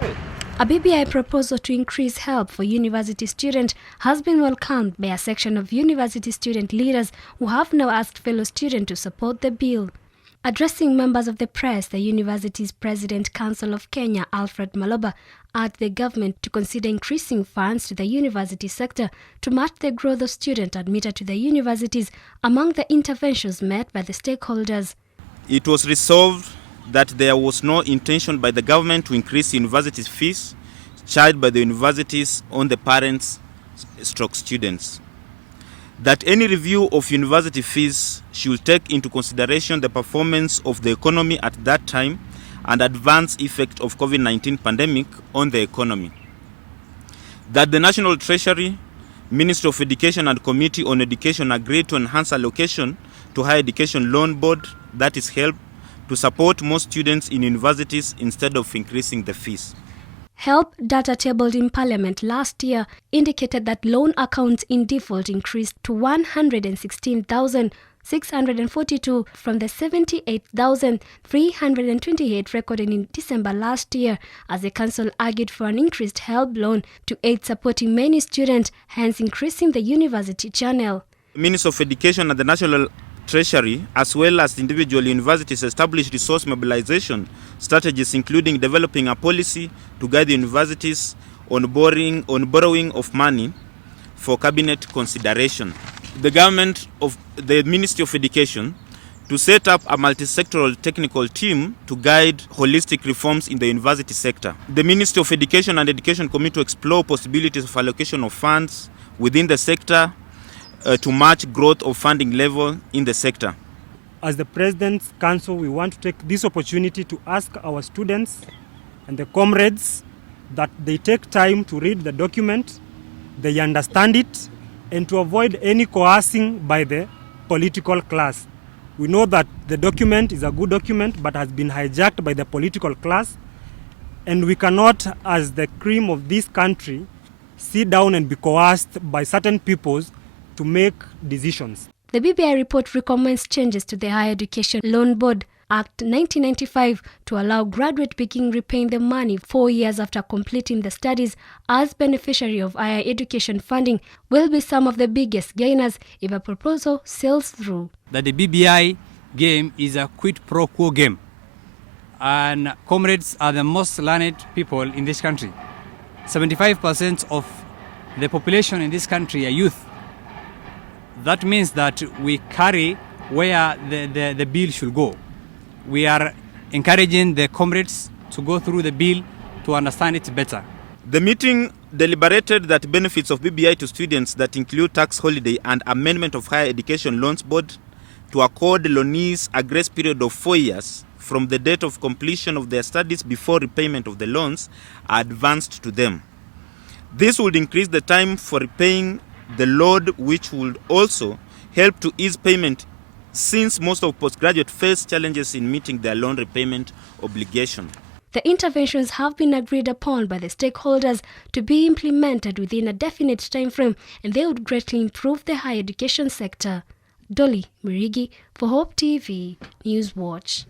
A BBI proposal to increase help for university students has been welcomed by a section of university student leaders who have now asked fellow students to support the bill. Addressing members of the press, the university's President Council of Kenya, Alfred Maloba, urged the government to consider increasing funds to the university sector to match the growth of students admitted to the universities among the interventions met by the stakeholders. It was resolved that there was no intention by the government to increase university fees charged by the universities on the parents/students. That any review of university fees should take into consideration the performance of the economy at that time and adverse effect of COVID-19 pandemic on the economy. That the National Treasury, Ministry of Education and Committee on Education agreed to enhance allocation to Higher Education Loan Board, that is Helb, to support more students in universities instead of increasing the fees. Helb data tabled in Parliament last year indicated that loan accounts in default increased to 116,642 from the 78,328 recorded in December last year, as the council argued for an increased Helb loan to aid supporting many students, hence increasing the university channel. Minister of Education and the National Treasury, as well as individual universities, established resource mobilization strategies, including developing a policy to guide the universities on borrowing of money for cabinet consideration. The government of the Ministry of Education to set up a multi-sectoral technical team to guide holistic reforms in the university sector. The Ministry of Education and Education Committee to explore possibilities of allocation of funds within the sector to match growth of funding level in the sector. As the President's Council, we want to take this opportunity to ask our students and the comrades that they take time to read the document, they understand it, and to avoid any coercing by the political class. We know that the document is a good document but has been hijacked by the political class, and we cannot, as the cream of this country, sit down and be coerced by certain peoples to make decisions. The BBI report recommends changes to the Higher Education Loan Board Act 1995 to allow graduates begin repaying the money 4 years after completing the studies, as beneficiary of higher education funding will be some of the biggest gainers if a proposal sails through. That the BBI game is a quid pro quo game, and comrades are the most learned people in this country. 75% of the population in this country are youth. That means that we carry where the bill should go. We are encouraging the comrades to go through the bill to understand it better. The meeting deliberated that benefits of BBI to students that include tax holiday and amendment of Higher Education Loans Board to accord loanees a grace period of 4 years from the date of completion of their studies before repayment of the loans are advanced to them. This would increase the time for repaying the load, which would also help to ease payment, since most of postgraduates face challenges in meeting their loan repayment obligation. The interventions have been agreed upon by the stakeholders to be implemented within a definite time frame, and they would greatly improve the higher education sector. Dolly, Mwirigi for Hope TV News Watch.